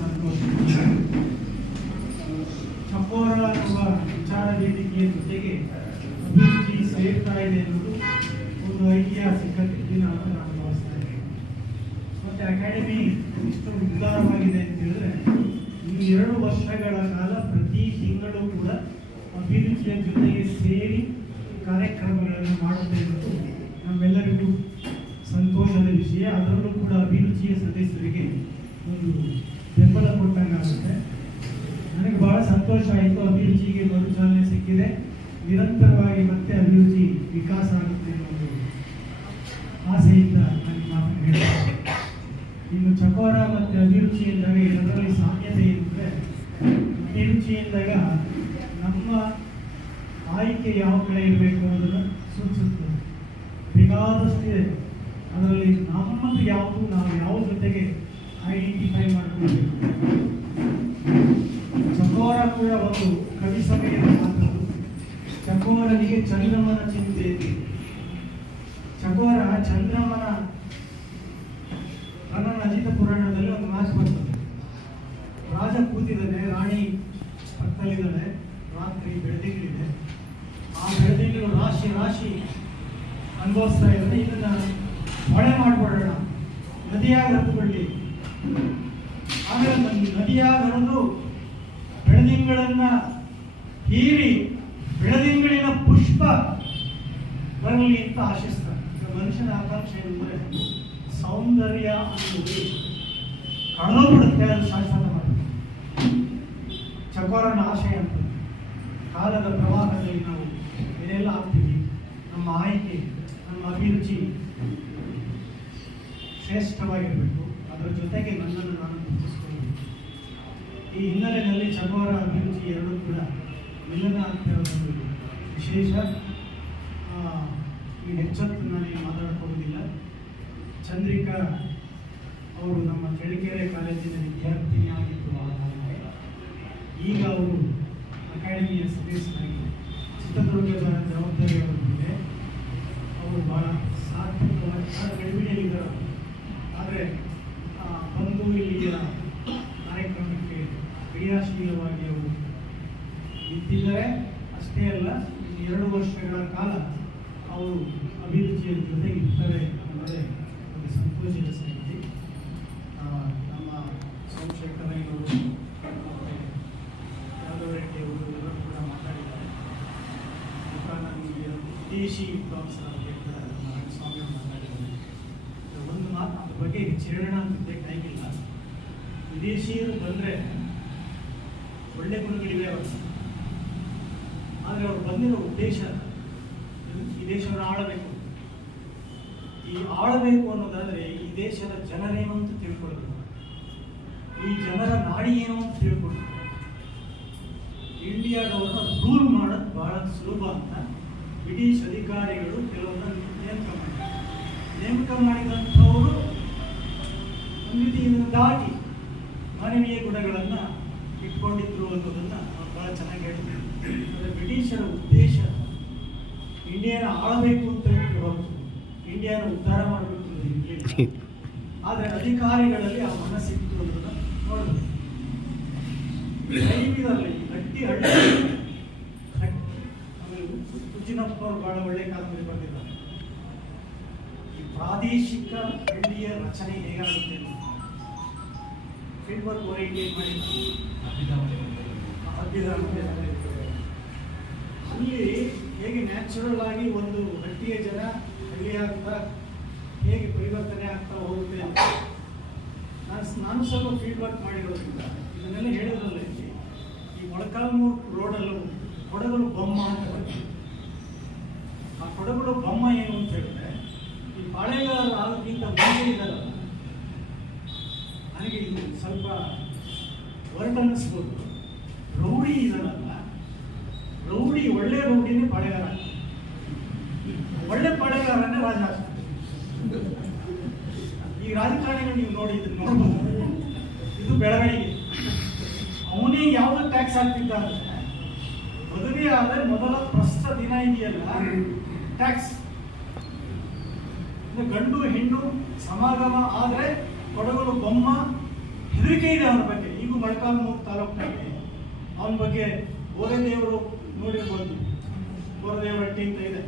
ಸಂತೋಷ. ಚಕೋರ ಅನ್ನುವ ವಿಚಾರ ವೇದಿಕೆಯ ಜೊತೆಗೆ ಅಭಿವೃದ್ಧಿ ಸೇರ್ತಾ ಇದೆ ಎನ್ನುವುದು ಒಂದು ಐತಿಹಾಸಿಕ ದಿನ ಅಂತ ನಾನು ಭಾವಿಸ್ತಾ ಇದ್ದೇನೆ. ಮತ್ತೆ ಅಕಾಡೆಮಿ ಎಷ್ಟು ಉದಾರವಾಗಿದೆ ಅಂತ ಹೇಳಿದ್ರೆ, ಈ 2 ವರ್ಷಗಳ ಕಾಲ ಪ್ರತಿ ತಿಂಗಳು ಕೂಡ ಅಭಿರುಚಿಯ ಜೊತೆಗೆ ಸೇರಿ ಕಾರ್ಯಕ್ರಮಗಳನ್ನು ಮಾಡುತ್ತೆ ಎನ್ನುವುದು ನಮ್ಮೆಲ್ಲರಿಗೂ ಸಂತೋಷದ ವಿಷಯ. ಅದರಲ್ಲೂ ಕೂಡ ಅಭಿರುಚಿಯ ಸದಸ್ಯರಿಗೆ ಒಂದು ಬೆಂಬಲ ಕೊಟ್ಟಂಗಾಗುತ್ತೆ. ನನಗೆ ಬಹಳ ಸಂತೋಷ ಆಯಿತು. ಅಭಿರುಚಿಗೆ ಮರುಚಾಲನೆ ಸಿಕ್ಕಿದೆ. ನಿರಂತರವಾಗಿ ಮತ್ತೆ ಅಭಿರುಚಿ ವಿಕಾಸ ಆಗುತ್ತೆ ಅನ್ನೋ ಆಸೆಯಿಂದ ನನಗೆ ಮಾತನ್ನು ಹೇಳ್ತಾರೆ. ಇನ್ನು ಚಕೋರ ಮತ್ತು ಅಭಿರುಚಿ ಎಂದಾಗ ಇದರಲ್ಲಿ ಸಾಮ್ಯತೆ ಇರುತ್ತೆ. ಅಭಿರುಚಿ ಎಂದಾಗ ನಮ್ಮ ಆಯ್ಕೆ ಯಾವ ಕಡೆ ಇರಬೇಕು ಅನ್ನೋದನ್ನು ಸೂಚಿಸುತ್ತದೆ. ಬೇಕಾದಷ್ಟಿದೆ, ಅದರಲ್ಲಿ ನಮ್ಮದು ಯಾವುದು, ನಾವು ಯಾವ ಜೊತೆಗೆ ಐಡೆಂಟಿಫೈ ಮಾಡ್ಕೊಳ್ಬೇಕು. ಚಕೋರ ಕೂಡ ಒಂದು ಕವಿ ಸಮಯದ ಮಾತು. ಚಕೋರನಿಗೆ ಚಂದ್ರಮನ ಚಿಂತೆ ಇದೆ. ಚಕೋರ ಚಂದ್ರಮನ ಅಜಿತ ಪುರಾಣದಲ್ಲಿ ಒಂದು ಮಾತು ಬರ್ತದೆ. ರಾಜ ಕೂತಿದ್ದಾನೆ, ರಾಣಿ ಪಕ್ಕದಲ್ಲಿದ್ದಾಳೆ, ರಾತ್ರಿ ಬೆಳದಿಂಗಳಿದೆ. ಆ ಬೆಳದಿಂಗಳು ರಾಶಿ ರಾಶಿ ಅನುಭವಿಸ್ತಾ ಇದ್ದಾರೆ. ಇದನ್ನ ಹೊಳೆ ಮಾಡಿಬಿಡೋಣ, ನದಿಯಾಗಿ ಹತ್ತುಕೊಳ್ಳಿ. ಆಮೇಲೆ ನದಿಯಾಗಿ ಹರಿದು ಬೆಳದಿಂಗಳನ್ನ ಹೀರಿ ಬೆಳದಿಂಗಳಿನ ಪುಷ್ಪ ಬರಲಿ ಅಂತ ಆಶಿಸ್ತಾರೆ. ಮನುಷ್ಯನ ಆಕಾಂಕ್ಷೆ ಅಂದರೆ ಸೌಂದರ್ಯ ಅನ್ನೋದು ಕಳೆದೋಗ್ಬಿಡುತ್ತೆ, ಅದು ಶಾಸನ ಮಾಡುತ್ತೆ. ಚಕೋರನ ಆಶಯ ಅಂತ ಕಾಲದ ಪ್ರವಾಹದಲ್ಲಿ ನಾವು ಏನೆಲ್ಲ ಆಗ್ತೀವಿ, ನಮ್ಮ ಆಯ್ಕೆ, ನಮ್ಮ ಅಭಿರುಚಿ ಶ್ರೇಷ್ಠವಾಗಿರಬೇಕು. ಅದರ ಜೊತೆಗೆ ನನ್ನನ್ನು ನಾನು ಗುರುತಿಸ್ಕೊಳ್ಬೇಕು. ಈ ಹಿನ್ನೆಲೆಯಲ್ಲಿ ಚಕೋರ ಅಭಿರುಚಿ ಎರಡೂ ಕೂಡ ಮಿಲನ ಆಗ್ತಿರೋದು ವಿಶೇಷ. ಈ ಹೆಚ್ಚೊತ್ತು ನಾನು ಮಾತಾಡ್ಕೊಳ್ಳೋದಿಲ್ಲ. ಚಂದ್ರಿಕಾ ಅವರು ನಮ್ಮ ಚಳ್ಳಕೆರೆ ಕಾಲೇಜಿನ ವಿದ್ಯಾರ್ಥಿನಿ ಆಗಿದ್ದು ಈಗ ಅವರು ಅಕಾಡೆಮಿಯ ಸದಸ್ಯರಾಗಿ ಚಿತ್ರದುರ್ಗದ ಜವಾಬ್ದಾರಿ ಅವರಿಗೆ ಅವರು ಬಹಳ ಸಾರ್ಥಕವಾಗಿ ಗಡಿಬಿಡಿಯಲ್ಲಿದ್ದಾರೆ. ಆದರೆ ಬಂದು ಇಲ್ಲಿಯ ಕಾರ್ಯಕ್ರಮಕ್ಕೆ ಕ್ರಿಯಾಶೀಲವಾಗಿ ಅವರು ನಿಂತಿದ್ದಾರೆ. ಅಷ್ಟೇ ಅಲ್ಲ, 2 ವರ್ಷಗಳ ಕಾಲ ಅವರು ಅಭಿರುಚಿಯ ಜೊತೆಗೆ ಇರ್ತಾರೆ ಅಂದರೆ ಒಂದು ಸಂತೋಷದ ಸಂಗತಿ. ನಮ್ಮ ಸೋಮಶೇಖರಯ್ಯನವರು ಮತ್ತು ಯಾದವ್ ರೆಡ್ಡಿ ಅವರು ಎಲ್ಲರೂ ಕೂಡ ಮಾತಾಡಿದ್ದಾರೆ. ನಮಗೆ ವಿದೇಶಿ ವಿದ್ವಾಂಸರ ಬಗ್ಗೆ ಕೂಡ ನಾರಾಯಣ ಸ್ವಾಮಿ ಅವರು ಮಾತಾಡಿದ್ದಾರೆ. ಒಂದು ಮಾತು ಅದ್ರ ಬಗ್ಗೆ ಚಿರಣ ಅಂತ ಟೈಮ್ ಇಲ್ಲ. ವಿದೇಶಿಯರು ಬಂದರೆ ಒಳ್ಳೆ ಗುಣಗಳಿವೆ ಅವರು, ಆದರೆ ಅವ್ರು ಬಂದಿರೋ ಉದ್ದೇಶ ಈ ದೇಶವನ್ನು ಆಳಬೇಕು. ಈ ಆಳಬೇಕು ಅನ್ನೋದಾದರೆ ಈ ದೇಶದ ಜನರೇನು ಅಂತ ತಿಳ್ಕೊಳ್ಬೇಕು, ಈ ಜನರ ನಾಡಿ ಏನು ಅಂತ ತಿಳ್ಕೊಳ್ಬೇಕು. ಇಂಡಿಯಾದವ್ರನ್ನ ರೂಲ್ ಮಾಡೋದು ಬಹಳ ಸುಲಭ ಅಂತ ಬ್ರಿಟಿಷ್ ಅಧಿಕಾರಿಗಳು ಕೆಲವೊಂದನ್ನು ನೇಮಕ ಮಾಡಿದಂಥವರು ಒಂದು ರೀತಿಯಿಂದ ದಾಟಿ ಮಾನವೀಯ ಗುಣಗಳನ್ನು ಇಟ್ಕೊಂಡಿದ್ರು ಅನ್ನೋದನ್ನು ಅವ್ರು ಬಹಳ ಚೆನ್ನಾಗಿ ಹೇಳ್ತಾರೆ. ಆದರೆ ಬ್ರಿಟಿಷರ ಉದ್ದೇಶ ಇಂಡಿಯಾನ ಆಳಬೇಕು ಅಂತ ಹೊರತು ಇಂಡಿಯಾನ ಉದ್ಧಾರ ಮಾಡಬೇಕು ಅಂತ ಇರಲಿಲ್ಲ. ಆದರೆ ಅಧಿಕಾರಿಗಳಲ್ಲಿ ಆ ಮನಸ್ಸಿತ್ತು ಅನ್ನೋದನ್ನು ನೋಡಬೇಕು. ಇದರಲ್ಲಿ ಗಟ್ಟಿ ಹಳ್ಳಿ ಆಮೇಲೆ ಕುಚಿನಪ್ಪ ಅವರು ಬಹಳ ಒಳ್ಳೆ ಕಾದಂಬರಿ ಬರೆದಿದ್ದಾರೆ. ಈ ಪ್ರಾದೇಶಿಕ ಹಳ್ಳಿಯ ರಚನೆ ಹೇಗಾಗುತ್ತೆ ಫೀಲ್ಡ್ ವರ್ಕ್ ಓರಿಯೆಂಟೇಟ್ ಮಾಡಿ ಅಲ್ಲಿ ಹೇಗೆ ನ್ಯಾಚುರಲ್ ಆಗಿ ಒಂದು ಹಳ್ಳಿಯ ಜನ ಹಳ್ಳಿಯಾಗ್ತಾ ಹೇಗೆ ಪರಿವರ್ತನೆ ಆಗ್ತಾ ಹೋಗುತ್ತೆ ಅಂತ ನಾನು ಸ್ವಲ್ಪ ಫೀಲ್ಡ್ ವರ್ಕ್ ಮಾಡಿರೋದ್ರಿಂದ ಇದನ್ನೆಲ್ಲ ಹೇಳಿದ್ರಲ್ಲ. ಈ ಮೊಳಕಾಲ್ಮೂರು ರೋಡಲ್ಲೂ ಕೊಡಗಲು ಬೊಮ್ಮ ಅಂತ ಬರ್ತೀವಿ. ಆ ಕೊಡಗಲು ಬೊಮ್ಮ ಏನು ಅಂತ ಹೇಳಿದ್ರೆ, ಈ ಪಾಳೆಗಾರರು ಆಗೋಕ್ಕಿಂತ ಮುಂಚೆ ಇದ್ದಾರಲ್ಲ, ನನಗೆ ಇದು ಸ್ವಲ್ಪ ಹೊರಟು ಅನ್ನಿಸ್ಬೋದು. ರೌಡಿ ಇದಾರಲ್ಲ, ರೌಡಿ ಒಳ್ಳೆ ರೌಡಿನೇ ಪಾಳೆಗಾರ, ಒಳ್ಳೆ ಪಾಳೆಗಾರನೇ ರಾಜ. ಈ ರಾಜಕಾರಣಿಗಳು ನೀವು ನೋಡ್ಬೋದು, ಇದು ಬೆಳವಣಿಗೆ. ಅವನೇ ಯಾವುದು ಟ್ಯಾಕ್ಸ್ ಹಾಕ್ತಿದ್ದ ಅಂದರೆ, ಮದುವೆ ಆದರೆ ಮೊದಲ ಪ್ರಸ್ತ ದಿನ ಇದೆಯಲ್ಲ ಟ್ಯಾಕ್ಸ್, ಗಂಡು ಹೆಣ್ಣು ಸಮಾಗಮ ಆದರೆ ಕೊಡಗಲು ಬೊಮ್ಮ ಹೆದರಿಕೆ ಇದೆ ಅವನ ಬಗ್ಗೆ. ಈಗ ಮೊಳಕಾಲ್ಮೂರು ತಾಲೂಕಿನಲ್ಲಿ ಅವನ ಬಗ್ಗೆ ಬೋರೆದೇವರು ನೋಡಿರ್ಬೋದು, ಬೋರದೇವರಟ್ಟಿ ಅಂತ ಇದೆ,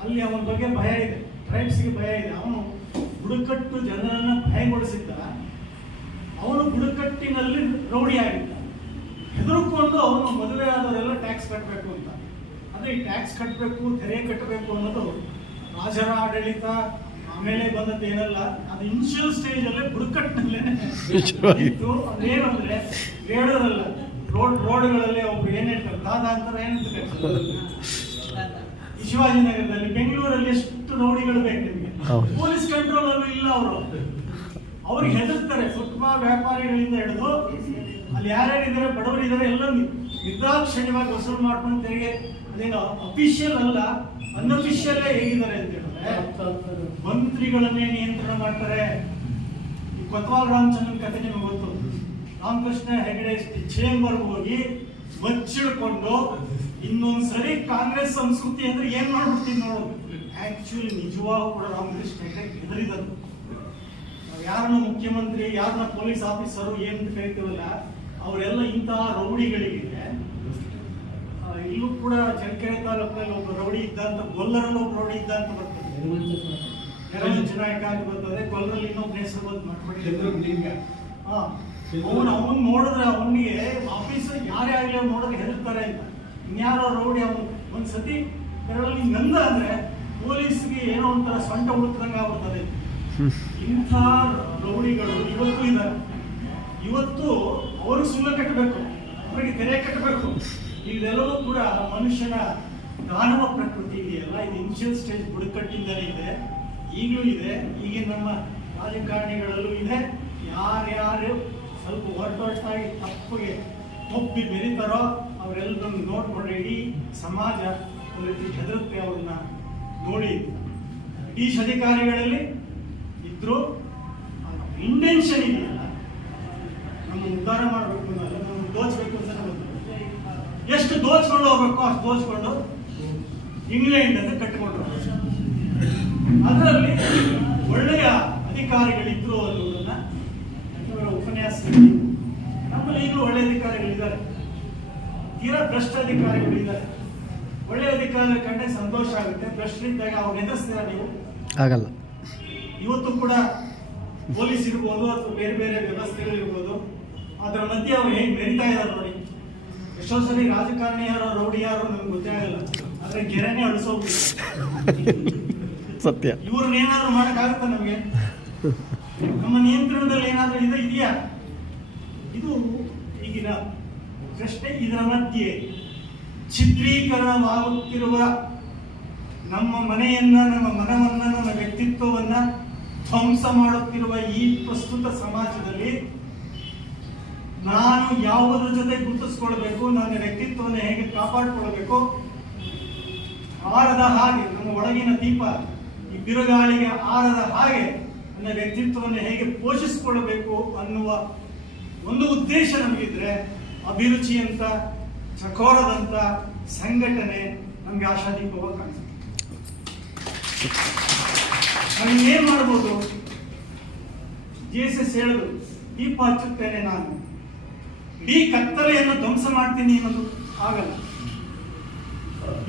ಅಲ್ಲಿ ಅವನ ಬಗ್ಗೆ ಭಯ ಇದೆ, ಟ್ರೈಬ್ಸ್ಗೆ ಭಯ ಇದೆ. ಅವನು ಬುಡಕಟ್ಟು ಜನರನ್ನ ಭಯಗೊಳಿಸಿದ್ದ, ಅವನು ಬುಡಕಟ್ಟಿನಲ್ಲಿ ರೌಡಿ ಆಗಿದ್ದ. ಹೆದರ್ಕೊಂಡು ಅವನು ಮದುವೆ ಆದವರೆಲ್ಲ ಟ್ಯಾಕ್ಸ್ ಕಟ್ಟಬೇಕು ಅಂತ. ಅದೇ ಈ ಟ್ಯಾಕ್ಸ್ ಕಟ್ಟಬೇಕು, ತೆರಿಗೆ ಕಟ್ಟಬೇಕು ಅನ್ನೋದು ರಾಜರ ಆಡಳಿತ ಆಮೇಲೆ ಬಂದದ್ದು ಏನಲ್ಲ, ಅದು ಇನಿಷಿಯಲ್ ಸ್ಟೇಜ್ ಅಲ್ಲೇ ಬುಡಕಟ್ಟಿನಲ್ಲೇ ಇತ್ತು. ಅದೇನಂದ್ರೆ ಹೇಳೋದಲ್ಲ, ರೋಡ್ಗಳಲ್ಲಿ ಒಬ್ರು ಏನ್ ಹೇಳ್ತಾರೆ, ದಾದ ಅಂತಾರೆ, ಏನಂತ ಕರೀತಾರೆ. ಶಿವಾಜಿನಗರದಲ್ಲಿ, ಬೆಂಗಳೂರಲ್ಲಿ ಎಷ್ಟು ರೌಡಿಗಳು ಬೇಕು ನಿಮಗೆ? ಪೊಲೀಸ್ ಕಂಟ್ರೋಲ್ ಅಲ್ಲೂ ಇಲ್ಲ. ಅವ್ರಿಗೆ ಹೆದರ್ತಾರೆ. ಫುಟ್ಬಾಲ್ ವ್ಯಾಪಾರಿಗಳಿಂದ ಹಿಡಿದು ಅಲ್ಲಿ ಯಾರ್ಯಾರಿದ್ದಾರೆ, ಬಡವರಿದ್ದಾರೆ, ಎಲ್ಲ ನಿರ್ದಾಕ್ಷಿಣ್ಯವಾಗಿ ವಸೂಲು ಮಾಡ್ಕೊಂಡು ತೆರಿಗೆ. ಅದೇನು ಅಫಿಷಿಯಲ್ ಅಲ್ಲ, ಅನ್ಅಫಿಷಿಯಲ್ಲೇ ಹೇಗಿದ್ದಾರೆ ಅಂತ ಹೇಳಿದ್ರೆ ಮಂತ್ರಿಗಳನ್ನೇ ನಿಯಂತ್ರಣ ಮಾಡ್ತಾರೆ. ಈ ಕೊತ್ವಾಲ್ ರಾಮಚಂದ್ರನ್ ಕಥೆ ನಿಮಗೆ ಗೊತ್ತು. ರಾಮಕೃಷ್ಣ ಹೆಗಡೆ ಚೇಂಬರ್ ಹೋಗಿ ಬಚ್ಚಿಡ್ಕೊಂಡು ಇನ್ನೊಂದ್ಸರಿ ಕಾಂಗ್ರೆಸ್ ಸಂಸ್ಕೃತಿ ಅಂದ್ರೆ ಏನ್ ಮಾಡ್ಬಿಡ್ತೀನಿ ನೋಡು. ಆಕ್ಚುಲಿ ನಿಜವಾಗೂ ಕೂಡ ರಾಮಕೃಷ್ಣ ಹೆಗಡೆ ಹೆದರಿದರು. ಯಾರನ್ನ ಮುಖ್ಯಮಂತ್ರಿ, ಯಾರನ್ನ ಪೊಲೀಸ್ ಆಫೀಸರು ಏನ್ ಕರಿತೀವಲ್ಲ, ಅವರೆಲ್ಲ ಇಂತಹ ರೌಡಿಗಳಿಗೆ. ಇಲ್ಲೂ ಕೂಡ ಚಳ್ಳಕೆರೆ ತಾಲೂಕಿನಲ್ಲಿ ಒಬ್ಬ ರೌಡಿ ಇದ್ದ ಅಂತ, ಗೊಲ್ಲರಲ್ಲಿ ಒಬ್ಬ ರೌಡಿ ಇದ್ದ ಅಂತ ಬರ್ತದೆ, ಯರಮಂಚ ನಾಯಕ ಅಂತ ಬರ್ತದೆ. ಗೊಲ್ಲರಲ್ಲಿ ಇನ್ನೊಬ್ಬ ಹೆಸರು ಬಂದು ಮಾಡ್ಕೊಂಡಿದ್ದ. ಅವನ್ ನೋಡಿದ್ರೆ ಅವನಿಗೆ ಆಫೀಸ್ ಯಾರೇ ಆಗ್ಲಿ ಅವ್ನು ನೋಡಿದ್ರೆ ಹೆದರ್ತಾರೆ ಅಂತ. ಇನ್ಯಾರೋ ರೌಡಿ ಅವನು ಒಂದ್ಸತಿ ಬೆರಳಲ್ಲಿ ನಂದ ಅಂದ್ರೆ ಪೊಲೀಸ್ಗೆ ಏನೋ ಒಂಥರ ಸೊಂಟ ಹುಡುಕ್ದಂಗೆ ಆಗ್ಬಿಡ್ತದೆ. ಇಂಥ ರೌಡಿಗಳು ಇವತ್ತು ಇದ್ದಾರೆ. ಇವತ್ತು ಅವ್ರಿಗೆ ಸುಳ್ಳು ಕಟ್ಟಬೇಕು, ಅವರಿಗೆ ತೆರೆ ಕಟ್ಟಬೇಕು. ಇದೆಲ್ಲವೂ ಕೂಡ ಮನುಷ್ಯನ ದಾನವ ಪ್ರಕೃತಿ ಇದೆಯಲ್ಲ, ಇದು ಇನಿಷಿಯಲ್ ಸ್ಟೇಜ್ ಬುಡಕಟ್ಟಿಂದಲೇ ಇದೆ, ಈಗಲೂ ಇದೆ. ಈಗ ನಮ್ಮ ರಾಜಕಾರಣಿಗಳಲ್ಲೂ ಇದೆ. ಯಾರ್ಯಾರು ಸ್ವಲ್ಪ ಹೊರಟಾಗಿ ತಪ್ಪಿ ಬೆರೀತಾರೋ ಅವರೆಲ್ಲರನ್ನು ನೋಡ್ಕೊಂಡ್ರೆ ಇಡೀ ಸಮಾಜ ಒಂದು ರೀತಿ ಹೆದರುತ್ತೆ ಅವ್ರನ್ನ ನೋಡಿ. ಬ್ರಿಟಿಷ್ ಅಧಿಕಾರಿಗಳಲ್ಲಿ ಇದ್ರು ಇಂಟೆನ್ಷನ್ ಇದೆಯಲ್ಲ, ನಮ್ಮ ಉದ್ಧಾರ ಮಾಡಬೇಕು ಅನ್ನೋದು, ನಮ್ಗೆ ದೋಚಬೇಕು ಅಂತ ನಮಗೆ ಎಷ್ಟು ದೋಚ್ಕೊಂಡು ಹೋಗ್ಬೇಕು ಅಷ್ಟು ದೋಚ್ಕೊಂಡು ಇಂಗ್ಲೆಂಡ್ ಅಂತ ಕಟ್ಟಿಕೊಂಡು ಅದರಲ್ಲಿ ಒಳ್ಳೆಯ ಅಧಿಕಾರಿಗಳಿದ್ರು ಅನ್ನೋದನ್ನ ಉಪನ್ಯಾಸ. ನಮ್ಮಲ್ಲಿ ಈಗಲೂ ಒಳ್ಳೆಯ ಅಧಿಕಾರಿಗಳಿದ್ದಾರೆ, ತೀರಾ ಭ್ರಷ್ಟ ಅಧಿಕಾರಿಗಳಿದ್ದಾರೆ. ಒಳ್ಳೆಯ ಅಧಿಕಾರಿ ಕಂಡ್ರೆ ಸಂತೋಷ ಆಗುತ್ತೆ. ಭ್ರಷ್ಟರಿದ್ದಾಗ ಅವ್ರು ಎದುರಿಸ್ತೀರ ನೀವು? ಆಗಲ್ಲ. ಇವತ್ತು ಕೂಡ ಪೊಲೀಸ್ ಇರ್ಬೋದು ಅಥವಾ ಬೇರೆ ಬೇರೆ ವ್ಯವಸ್ಥೆಗಳು ಇರ್ಬೋದು, ಅದರ ಮಧ್ಯೆ ಅವ್ರು ಹೇಗೆ ಮೆರಿತಾ ಇದ್ದಾರೆ ನೋಡಿ. ಎಷ್ಟೋ ಸರಿ ರಾಜಕಾರಣಿ ಯಾರೋ ರೌಡಿ ಯಾರೋ ನಮ್ಗೆ ಗೊತ್ತೇ ಆಗಲ್ಲ, ಆದ್ರೆ ಗೆರೆನೇ ಅಳಿಸೋಗ್ಬಿಟ್ಟು ಸತ್ಯ. ಇವ್ರನ್ನ ಏನಾದ್ರು ಮಾಡಕ್ಕಾಗುತ್ತಾ ನಮ್ಗೆ? ನಮ್ಮ ನಿಯಂತ್ರಣದಲ್ಲಿ ಏನಾದ್ರೂ ಇದೆಯಾ? ಇದು ಈಗಿನ ಪ್ರಶ್ನೆ. ಇದರ ಮಧ್ಯೆ ಚಿತ್ರೀಕರಣವಾಗುತ್ತಿರುವ ನಮ್ಮ ಮನೆಯನ್ನ, ನಮ್ಮ ಮನವನ್ನ, ನಮ್ಮ ವ್ಯಕ್ತಿತ್ವವನ್ನ ಧ್ವಂಸ ಮಾಡುತ್ತಿರುವ ಈ ಪ್ರಸ್ತುತ ಸಮಾಜದಲ್ಲಿ ನಾನು ಯಾವುದರ ಜೊತೆ ಗುರುತಿಸ್ಕೊಳ್ಬೇಕು, ನನ್ನ ವ್ಯಕ್ತಿತ್ವವನ್ನು ಹೇಗೆ ಕಾಪಾಡಿಕೊಳ್ಬೇಕು, ಆರದ ಹಾಗೆ ನಮ್ಮ ಒಳಗಿನ ದೀಪ ಈ ಬಿರುಗಾಳಿಗೆ ಆರದ ಹಾಗೆ ನನ್ನ ವ್ಯಕ್ತಿತ್ವವನ್ನು ಹೇಗೆ ಪೋಷಿಸಿಕೊಳ್ಳಬೇಕು ಅನ್ನುವ ಒಂದು ಉದ್ದೇಶ ನಮಗಿದ್ರೆ ಅಭಿರುಚಿ ಅಂತ ಚಕೋರದಂತ ಸಂಘಟನೆ ನಮ್ಗೆ ಆಶಾದೀಪವಾಗಿ ಕಾಣಿಸುತ್ತೆ. ನಾವು ಏನ್ ಮಾಡ್ಬೋದು? ಜೆಎಸ್ಎಸ್ ಹೇಳಿದ್ರು, ದೀಪ ಹಚ್ಚುತ್ತೇನೆ ನಾನು, ಇಡೀ ಕತ್ತಲೆಯನ್ನು ಧ್ವಂಸ ಮಾಡ್ತೀನಿ ಅನ್ನೋದು ಆಗಲ್ಲ.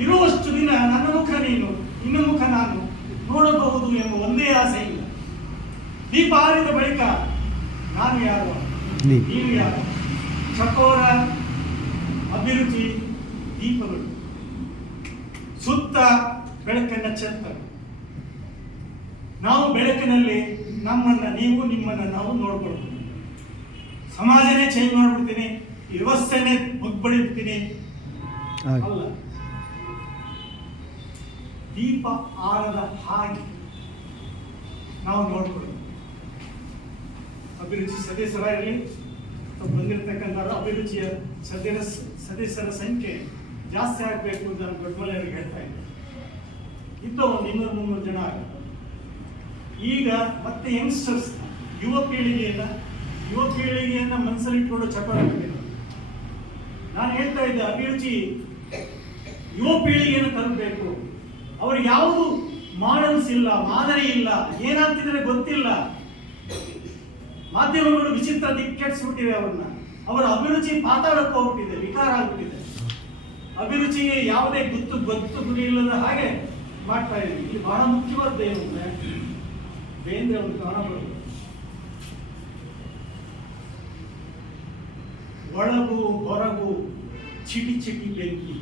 ಇರುವಷ್ಟು ದಿನ ನನ್ನ ಮುಖ ನೀನು, ನಿನ್ನ ಮುಖ ನಾನು ನೋಡಬಹುದು ಎಂಬ ಒಂದೇ ಆಸೆ ಇಲ್ಲ. ದೀಪ ಆರಿದ ಬಳಿಕ ನಾನು ಯಾರು, ನೀನು ಯಾರು? ಚಕೋರ ಅಭಿರುಚಿ ದೀಪಗಳು ಸುತ್ತ ಬೆಳಕನ್ನ ಚೆಲ್ತವೆ. ನಾವು ಬೆಳಕಿನಲ್ಲಿ ನಮ್ಮನ್ನ ನೀವು, ನಿಮ್ಮನ್ನ ನಾವು ನೋಡ್ಕೊಳ್ತೀವಿ. ಸಮಾಜನೇ ಚೇಂಜ್ ಮಾಡ್ಬಿಡ್ತೀನಿ, ವ್ಯವಸ್ಥೆನೇ ಮುಗ್ಬಡಿಡ್ತೀನಿ ಅಲ್ಲ. ದೀಪ ಆರದ ಹಾಗೆ ನಾವು ನೋಡ್ಕೊಳ್ತೀವಿ. ಅಭಿರುಚಿ ಸದಸ್ಯರಾಗಲಿ ಬಂದಿರತಕ್ಕಂಥ ಅಭಿರುಚಿಯ ಸದಸ್ಯರ ಸಂಖ್ಯೆ ಜಾಸ್ತಿ ಆಗಬೇಕು ಅಂತ ನಾನು ದೊಡ್ಡಮಲೆಯವರಿಗೆ ಹೇಳ್ತಾ ಇದ್ದೆ. ಇದ್ದ ಒಂದು 200-300 ಜನ ಆಗುತ್ತೆ. ಈಗ ಮತ್ತೆ ಯಂಗ್ಸ್ಟರ್ಸ್, ಯುವ ಪೀಳಿಗೆಯನ್ನ ಮನಸ್ಸಲ್ಲಿಟ್ಕೊಂಡು ಚಟುವಟಿಕೆ. ನಾನು ಹೇಳ್ತಾ ಇದ್ದೆ, ಅಭಿರುಚಿ ಯುವ ಪೀಳಿಗೆಯನ್ನು ತರಬೇಕು. ಅವ್ರಿಗೆ ಯಾವುದು ಮಾಡೆಲ್ಸ್ ಇಲ್ಲ, ಮಾದರಿ ಇಲ್ಲ, ಏನಾಗ್ತಿದ್ರೆ ಗೊತ್ತಿಲ್ಲ. ಮಾಧ್ಯಮಗಳು ವಿಚಿತ್ರ ದಿಕ್ಕೆಟ್ಸ್ಬಿಟ್ಟಿವೆ ಅವ್ರನ್ನ. ಅವರ ಅಭಿರುಚಿ ಪಾತಾಳಕ್ಕೆ ಹೋಗ್ಬಿಟ್ಟಿದೆ, ವಿಕಾರ ಆಗ್ಬಿಟ್ಟಿದೆ. ಅಭಿರುಚಿಗೆ ಯಾವುದೇ ಗೊತ್ತು ಗುರಿ ಇಲ್ಲದ ಹಾಗೆ ಮಾಡ್ತಾ ಇದ್ದೀವಿ. ಇಲ್ಲಿ ಬಹಳ ಮುಖ್ಯವಾದ ಏನು ಅಂದ್ರೆ ಬೇಂದ್ರೆ ಒಂದು ಗಮನ ಬರೋದು, ಒಳಗು ಹೊರಗು ಚಿಟಿ ಚಿಟಿ ಬೆಂಕಿ,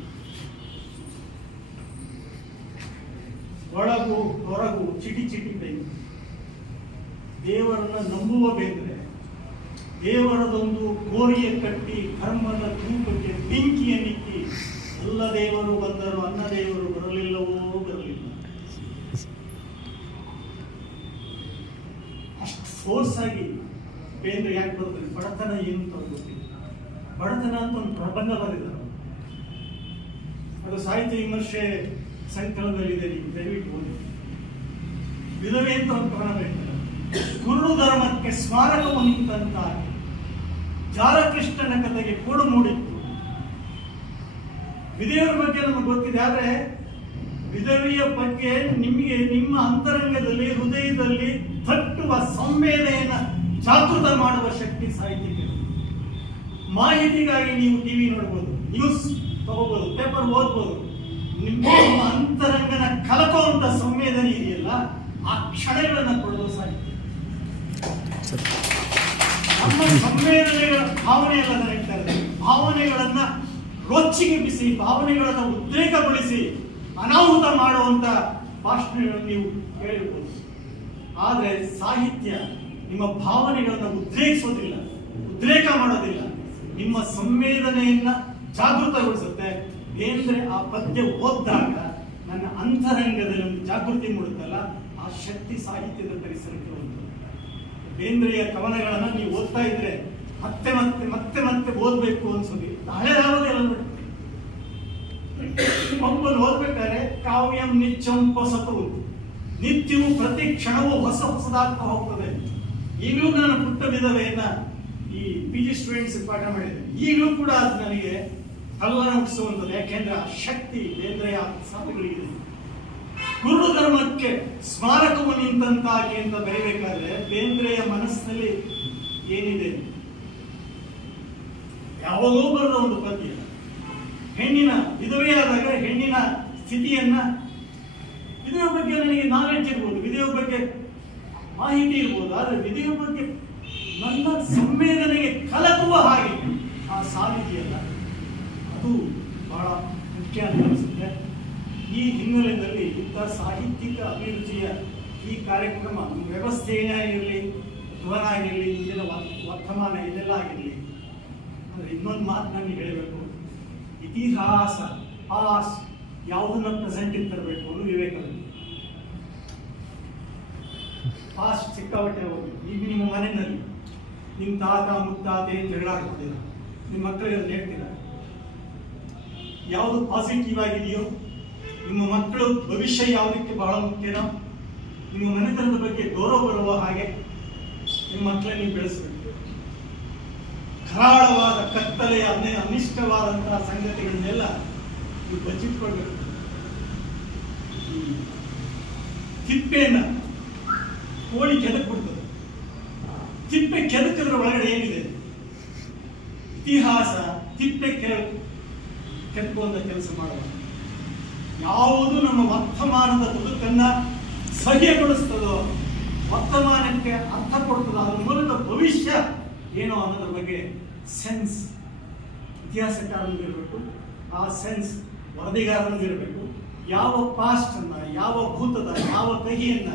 ಒಳಗು ಹೊರಗು ಚಿಟಿ ಚಿಟಿ ಬೆಂಕಿ. ದೇವರನ್ನ ನಂಬುವ ಬೇಂದ್ರೆ ದೇವರದೊಂದು ಕೋರಿಯ ಕಟ್ಟಿ ಕರ್ಮದ ಧೂಪಕ್ಕೆ ಬೆಂಕಿಯನ್ನಿಕ್ಕಿ ಎಲ್ಲ ದೇವರು ಬಂದರು ಅನ್ನ ದೇವರು ಬರಲಿಲ್ಲವೋ ಬರಲಿಲ್ಲ. ಅಷ್ಟು ಫೋರ್ಸ್ ಆಗಿ ಬೇಂದ್ರೆ ಯಾಕೆ ಬರ್ತಾರೆ? ಬಡತನ ಏನು ಅಂತ ಗೊತ್ತಿಲ್ಲ. ಬಡತನ ಅಂತ ಒಂದು ಪ್ರಬಂಧ ಬರೆದರು, ಅದು ಸಾಹಿತ್ಯ ವಿಮರ್ಶೆ ಸಂಕಲನದಲ್ಲಿದೆ, ನೀವು ದಯವಿಟ್ಟು ಓದಿ. ವಿಧವೆ ಅಂತ ಒಂದು ಕವನ ಬೇಡ, ಕುರುಡು ಧರ್ಮಕ್ಕೆ ಸ್ಮಾರಕವು ನಿಂತಹ ಜಾರಕೃಷ್ಣನ ಕಥೆಗೆ ಕೂಡು ಮೂಡಿತ್ತು. ವಿಧವೆಯರ ಬಗ್ಗೆ ನಮಗೆ ಗೊತ್ತಿದೆ, ಆದರೆ ವಿಧವೆಯ ಬಗ್ಗೆ ನಿಮಗೆ ನಿಮ್ಮ ಅಂತರಂಗದಲ್ಲಿ ಹೃದಯದಲ್ಲಿ ತಟ್ಟುವ ಸಂವೇದನೆಯನ್ನ ಜಾಗೃತ ಮಾಡುವ ಶಕ್ತಿ ಸಾಹಿತ್ಯಕ್ಕೆ. ಮಾಹಿತಿಗಾಗಿ ನೀವು ಟಿವಿ ನೋಡ್ಬೋದು, ನ್ಯೂಸ್ ತಗೋಬಹುದು, ಪೇಪರ್ ಓದ್ಬೋದು. ನಿಮ್ಮ ಅಂತರಂಗನ ಕಲಕುವಂತ ಸಂವೇದನೆ ಇದೆಯಲ್ಲ, ಆ ಕ್ಷಣಗಳನ್ನ ಕೊಡೋದು ಸಾಹಿತ್ಯ. ನಮ್ಮ ಸಂವೇದನೆಗಳ ಭಾವನೆ ಎಲ್ಲ ನಡೀತಾರೆ. ಭಾವನೆಗಳನ್ನ ರೊಚ್ಚಿಗೆಬ್ಬಿಸಿ, ಭಾವನೆಗಳನ್ನ ಉದ್ರೇಕಗೊಳಿಸಿ ಅನಾಹುತ ಮಾಡುವಂತ ಭಾಷಣಗಳನ್ನು ನೀವು ಕೇಳಿರ್ಬೋದು. ಆದರೆ ಸಾಹಿತ್ಯ ನಿಮ್ಮ ಭಾವನೆಗಳನ್ನ ಉದ್ರೇಕಿಸೋದಿಲ್ಲ, ಉದ್ರೇಕ ಮಾಡೋದಿಲ್ಲ, ನಿಮ್ಮ ಸಂವೇದನೆಯನ್ನ ಜಾಗೃತಗೊಳಿಸುತ್ತೆ. ಏನೆಂದ್ರೆ ಆ ಪದ್ಯ ಓದಿದಾಗ ನನ್ನ ಅಂತರಂಗದಲ್ಲಿ ಒಂದು ಜಾಗೃತಿ ಮೂಡುತ್ತಲ್ಲ, ಆ ಶಕ್ತಿ ಸಾಹಿತ್ಯದ ಪರಿಸರಕ್ಕೆ ಒಂದು. ಬೇಂದ್ರೆಯ ಕವನಗಳನ್ನ ನೀವು ಓದ್ತಾ ಇದ್ರೆ ಮತ್ತೆ ಮತ್ತೆ ಮತ್ತೆ ಮತ್ತೆ ಓದ್ಬೇಕು ಅನ್ಸೋದಿ. ಹಳೆದಾವದೆಲ್ಲ ನೋಡಿ, ಒಬ್ಬನು ಓದ್ಬೇಕಾದ್ರೆ ಕಾವ್ಯಂ ನಿತ್ಯಂ ಹೊಸತು, ನಿತ್ಯವೂ ಪ್ರತಿ ಕ್ಷಣವೂ ಹೊಸದಾಗ್ತಾ ಹೋಗ್ತದೆ. ಈಗಲೂ ನಾನು ಪುಟ್ಟ ವಿಧವೆಯನ್ನ ಈ PG ಸ್ಟೂಡೆಂಟ್ಸ್ ಪಾಠ ಮಾಡಿದೆ, ಈಗಲೂ ಕೂಡ ಅದು ನನಗೆ ಕಲ್ವನ ಹುಟ್ಟಿಸುವಂಥದ್ದು. ಯಾಕೆಂದ್ರೆ ಆ ಶಕ್ತಿ ಬೇಂದ್ರೆಯ ಸಾಲುಗಳಿದೆ. ಕುರುಡು ಧರ್ಮಕ್ಕೆ ಸ್ಮಾರಕವು ನಿಂತಾಕೆ ಅಂತ ಬರೀಬೇಕಾದ್ರೆ ಬೇಂದ್ರೆಯ ಮನಸ್ಸಿನಲ್ಲಿ ಏನಿದೆ? ಯಾವಾಗೋ ಬರೆದ ಒಂದು ಪದ್ಯ, ಹೆಣ್ಣಿನ ವಿಧವೆಯಾದಾಗ ಹೆಣ್ಣಿನ ಸ್ಥಿತಿಯನ್ನ, ವಿಧವೆ ಬಗ್ಗೆ ನನಗೆ ನಾಲೆಡ್ಜ್ ಇರ್ಬೋದು, ವಿಧವೆ ಬಗ್ಗೆ ಮಾಹಿತಿ ಇರ್ಬೋದು, ಆದರೆ ವಿಧವೆ ಬಗ್ಗೆ ನನ್ನ ಸಂವೇದನೆಗೆ ಕಲಕುವ ಹಾಗೆ ಆ ಸಾಲಿದೆಯಲ್ಲ, ಅದು ಬಹಳ ಮುಖ್ಯ ಅಂತ ಅನಿಸುತ್ತೆ. ಈ ಹಿನ್ನೆಲೆಯಲ್ಲಿ ಇಂಥ ಸಾಹಿತ್ಯಿಕ ಅಭಿರುಚಿಯ ಈ ಕಾರ್ಯಕ್ರಮ ವ್ಯವಸ್ಥೆ ಏನೇ ಆಗಿರಲಿ, ಧ್ವನ ಆಗಿರಲಿ, ಇಂದಿನ ವರ್ತಮಾನ ಇದೆಲ್ಲ ಆಗಿರಲಿ, ಅಂದರೆ ಇನ್ನೊಂದು ಮಾತು ನನಗೆ ಹೇಳಬೇಕು, ಇತಿಹಾಸ ಪಾಸ್ಟ್ ಯಾವುದನ್ನ ಪ್ರೆಸೆಂಟಿಗೆ ತರಬೇಕು ಅನ್ನೋ ವಿವೇಕಾನಂದ. ಪಾಸ್ಟ್ ಸಿಕ್ಕಾಪಟ್ಟೆ ಹೋಗ್ಬೇಕು. ಈಗ ನಿಮ್ಮ ಮನೆಯಲ್ಲಿ ನಿಮ್ಮ ತಾತ ಮುತ್ತಾತೆ ಜಗಳ ಆಡ್ತಿದ್ದೀರ, ನಿಮ್ಮ ಮಕ್ಕಳಿಗೆ ಅದನ್ನ ಹೇಳ್ತೀರ. ಯಾವುದು ಪಾಸಿಟಿವ್ ಆಗಿದೆಯೋ, ನಿಮ್ಮ ಮಕ್ಕಳು ಭವಿಷ್ಯ ಯಾವುದಕ್ಕೆ ಬಹಳ ಮುಖ್ಯನೋ, ನಿಮ್ಮ ಮನೆತನದ ಬಗ್ಗೆ ಗೌರವ ಬರುವ ಹಾಗೆ ನಿಮ್ಮ ಮಕ್ಕಳನ್ನ ನೀವು ಬೆಳೆಸಬೇಕು. ಕರಾಳವಾದ ಕತ್ತಲೆಯ ಅನಿಷ್ಟವಾದಂತಹ ಸಂಗತಿಗಳನ್ನೆಲ್ಲ ನೀವು ಬಚ್ಚಿಟ್ಕೊಳ್ಬೇಕು. ತಿಪ್ಪೆಯನ್ನ ಕೋಳಿ ಕೆದಕ್ಬಿಡ್ತದೆ, ತಿಪ್ಪೆ ಕೆದಕಿದ್ರ ಒಳಗಡೆ ಏನಿದೆ? ಇತಿಹಾಸ ತಿಪ್ಪೆ ಕೆದಕುವಂತ ಕೆಲಸ ಮಾಡುವ. ಯಾವುದು ನಮ್ಮ ವರ್ತಮಾನದ ಬದುಕನ್ನ ಸಹ್ಯಗೊಳಿಸ್ತದೋ, ವರ್ತಮಾನಕ್ಕೆ ಅರ್ಥ ಕೊಡ್ತದೋ, ಅದರ ಮೂಲಕ ಭವಿಷ್ಯ ಏನೋ ಅನ್ನೋದ್ರ ಬಗ್ಗೆ ಸೆನ್ಸ್ ಇತಿಹಾಸಕಾರನಿಗಿರಬೇಕು, ಆ ಸೆನ್ಸ್ ವರದಿಗಾರನಿಗಿರಬೇಕು. ಯಾವ ಪಾಸ್ಟ್ ಅನ್ನ, ಯಾವ ಭೂತದ, ಯಾವ ಕಹಿಯನ್ನ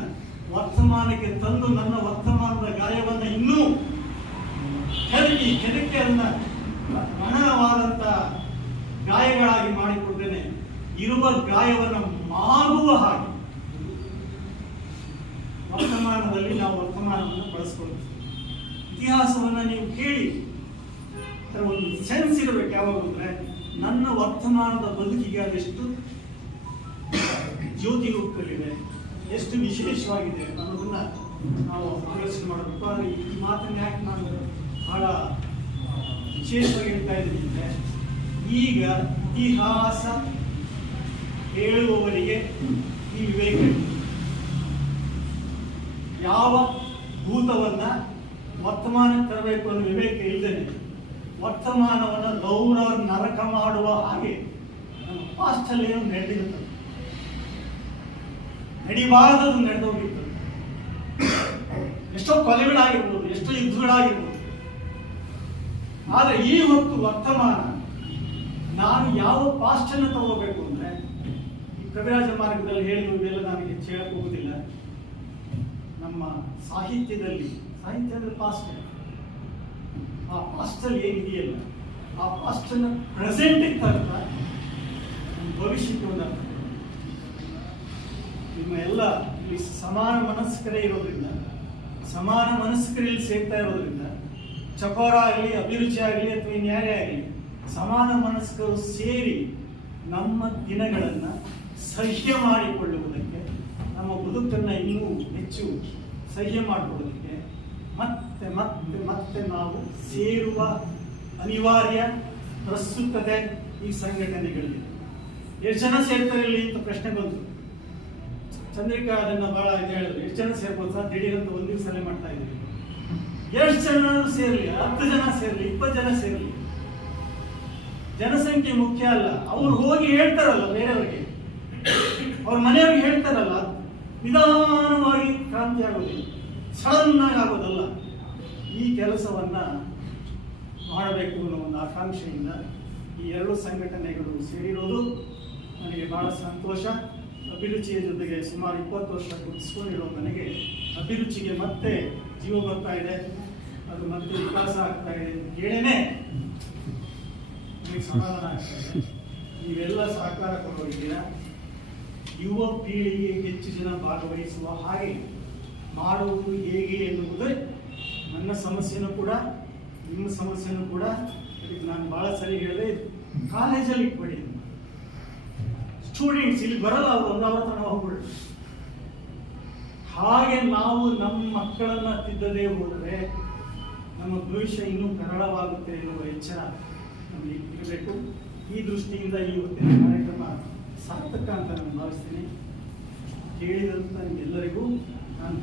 ವರ್ತಮಾನಕ್ಕೆ ತಂದು ನನ್ನ ವರ್ತಮಾನದ ಗಾಯವನ್ನ ಇನ್ನೂ ಕೆದಕಿ ಅದನ್ನ ರಣವಾದಂತ ಗಾಯಗಳಾಗಿ ಮಾಡಿಕೊಡ್ತೇನೆ, ಇರುವ ಗಾಯವನ್ನು ಮಾಗುವ ಹಾಗೆ ವರ್ತಮಾನದಲ್ಲಿ ನಾವು ವರ್ತಮಾನವನ್ನು ಬಳಸ್ಕೊಳ್ತೀವಿ. ಇತಿಹಾಸವನ್ನ ನೀವು ಕೇಳಿ ಒಂದು ಸೆನ್ಸ್ ಇರಬೇಕು. ಯಾವಾಗ ಅಂದ್ರೆ ನನ್ನ ವರ್ತಮಾನದ ಬದುಕಿಗೆ ಅದೆಷ್ಟು ಜ್ಯೋತಿ ರೂಪದಲ್ಲಿದೆ, ಎಷ್ಟು ವಿಶೇಷವಾಗಿದೆ ಅನ್ನೋದನ್ನ ನಾವು ಆಲೋಚನೆ ಮಾಡಬೇಕು. ಆದರೆ ಈ ಮಾತನ್ನ ಯಾಕೆ ನಾನು ಬಹಳ ವಿಶೇಷವಾಗಿ ಹೇಳ್ತಾ ಇದ್ದೀನಿ ಅಂದ್ರೆ, ಈಗ ಇತಿಹಾಸ ಹೇಳುವವರಿಗೆ ಈ ವಿವೇಕ, ಯಾವ ಭೂತವನ್ನ ವರ್ತಮಾನಕ್ಕೆ ತರಬೇಕು ಅನ್ನೋ ವಿವೇಕ ಇಲ್ಲದೇನೆ ವರ್ತಮಾನವನ್ನು ಗೌರವ ನರಕ ಮಾಡುವ ಹಾಗೆ ನಮ್ಮ ಪಾಸ್ಟಲ್ಲಿ ಏನು ನಡೆದಿರುತ್ತದೆ, ನಡಿಬಾರದು ನಡೆದೋಗಿರ್ತದೆ. ಎಷ್ಟೋ ಕೊಲೆಗಳಾಗಿರ್ಬೋದು, ಎಷ್ಟೋ ಯುದ್ಧಗಳಾಗಿರ್ಬೋದು. ಆದರೆ ಈ ಹೊತ್ತು ವರ್ತಮಾನ ನಾನು ಯಾವ ಪಾಸ್ಟನ್ನು ತಗೋಬೇಕು ಅಂದ್ರೆ ಈ ಕವಿರಾಜ ಮಾರ್ಗದಲ್ಲಿ ಹೇಳಿದ ಇವೆಲ್ಲ ನಾನು ಹೆಚ್ಚು ಹೇಳಕ್ ಹೋಗುದಿಲ್ಲ. ನಮ್ಮ ಸಾಹಿತ್ಯದಲ್ಲಿ ಪಾಸ್ಟ್, ಆ ಪಾಸ್ಟಲ್ಲಿ ಏನಿದೆಯಲ್ಲ ಆ ಪಾಸ್ಟನ್ನು ಪ್ರೆಸೆಂಟಿಗೆ ತರ್ತಾ ಭವಿಷ್ಯಕ್ಕೆ ಒಂದು ಅರ್ಥ. ನಿಮ್ಮ ಎಲ್ಲ ಇಲ್ಲಿ ಸಮಾನ ಮನಸ್ಕರೇ ಇರೋದ್ರಿಂದ, ಸಮಾನ ಮನಸ್ಕರಲ್ಲಿ ಸೇರ್ತಾ ಇರೋದ್ರಿಂದ, ಚಕೋರ ಆಗಲಿ, ಅಭಿರುಚಿ ಆಗಲಿ ಅಥವಾ ನ್ಯಾಯ ಆಗಲಿ, ಸಮಾನ ಮನಸ್ಕರು ಸೇರಿ ನಮ್ಮ ದಿನಗಳನ್ನು ಸಹ್ಯ ಮಾಡಿಕೊಳ್ಳುವುದಕ್ಕೆ, ನಮ್ಮ ಬದುಕನ್ನು ಇನ್ನೂ ಹೆಚ್ಚು ಸಹ್ಯ ಮಾಡಿಕೊಳ್ಳೋದಕ್ಕೆ ಮತ್ತೆ ಮತ್ತೆ ಮತ್ತೆ ನಾವು ಸೇರುವ ಅನಿವಾರ್ಯ ಪ್ರಸ್ತುತತೆ ಈ ಸಂಘಟನೆಗಳಿದೆ. ಎಷ್ಟು ಜನ ಸೇರ್ತಾರೆ ಇಲ್ಲಿ ಅಂತ ಪ್ರಶ್ನೆ ಬಂತು. ಚಂದ್ರಿಕಾ ಅದನ್ನು ಬಹಳ ಇದು ಹೇಳಿದ್ರು, ಎಷ್ಟು ಜನ ಸೇರ್ಬೋದು ಸರ್, ದಿಢೀರಂತ ಒಂದು ದಿವಸನೇ ಮಾಡ್ತಾ ಇದ್ದೀವಿ. ಎಷ್ಟು ಜನ ಸೇರಲಿ, 10 ಜನ ಸೇರಲಿ, 20 ಜನ ಸೇರಲಿ, ಜನಸಂಖ್ಯೆ ಮುಖ್ಯ ಅಲ್ಲ. ಅವ್ರು ಹೋಗಿ ಹೇಳ್ತಾರಲ್ಲ ಬೇರೆಯವ್ರಿಗೆ, ಅವ್ರ ಮನೆಯವ್ರಿಗೆ ಹೇಳ್ತಾರಲ್ಲ, ನಿಧಾನವಾಗಿ ಕ್ರಾಂತಿ ಆಗೋದಿಲ್ಲ, ಸಡನ್ ಆಗಿ ಆಗೋದಲ್ಲ. ಈ ಕೆಲಸವನ್ನ ಮಾಡಬೇಕು ಅನ್ನೋ ಒಂದು ಆಕಾಂಕ್ಷೆಯಿಂದ ಈ 2 ಸಂಘಟನೆಗಳು ಸೇರಿರೋದು ನನಗೆ ಬಹಳ ಸಂತೋಷ. ಅಭಿರುಚಿಯ ಜೊತೆಗೆ ಸುಮಾರು 20 ವರ್ಷ ಗುರುತಿಸ್ಕೊಂಡಿರೋ ನನಗೆ ಅಭಿರುಚಿಗೆ ಮತ್ತೆ ಜೀವ ಬರ್ತಾ ಇದೆ, ಅದು ಮತ್ತೆ ವಿಕಾಸ ಆಗ್ತಾ ಇದೆ ಹೇಳೇನೆ ಸಮಾಧಾನ ಆಗ್ತಾ ಇದೆ. ನೀವೆಲ್ಲ ಸಹಕಾರ ಕೊಡೋರಿದ್ದೀರಾ. ಯುವ ಪೀಳಿಗೆ ಹೆಚ್ಚು ಜನ ಭಾಗವಹಿಸುವ ಹಾಗೆ ಮಾಡುವುದು ಹೇಗೆ ಎನ್ನುವುದು ನನ್ನ ಸಮಸ್ಯೆನೂ ಕೂಡ, ನಿಮ್ಮ ಸಮಸ್ಯೆನೂ ಕೂಡ. ಅದಕ್ಕೆ ನಾನು ಬಹಳ ಸರಿ ಹೇಳಿದೆ, ಕಾಲೇಜಲ್ಲಿ ಇಟ್ಬಿಡಿ. ಸ್ಟೂಡೆಂಟ್ಸ್ ಇಲ್ಲಿ ಬರಲ್ಲ, ಅವರು ಅವ್ರ ತನ ಹೋಗ್ಬಿಡು. ಹಾಗೆ ನಾವು ನಮ್ಮ ಮಕ್ಕಳನ್ನ ತಿದ್ದದೇ ಹೋದರೆ ನಮ್ಮ ಭವಿಷ್ಯ ಇನ್ನೂ ಕರಾಳವಾಗುತ್ತೆ ಎನ್ನುವ ಎಚ್ಚರ ನಮಗೆ ಇರಬೇಕು. ಈ ದೃಷ್ಟಿಯಿಂದ ಈ ಹೊತ್ತಿನ ಕಾರ್ಯಕ್ರಮ ಸಾರ್ಥಕ ಅಂತ ನಾನು ಭಾವಿಸ್ತೀನಿ. ಕೇಳಿದಂಥ ಎಲ್ಲರಿಗೂ ನಾನು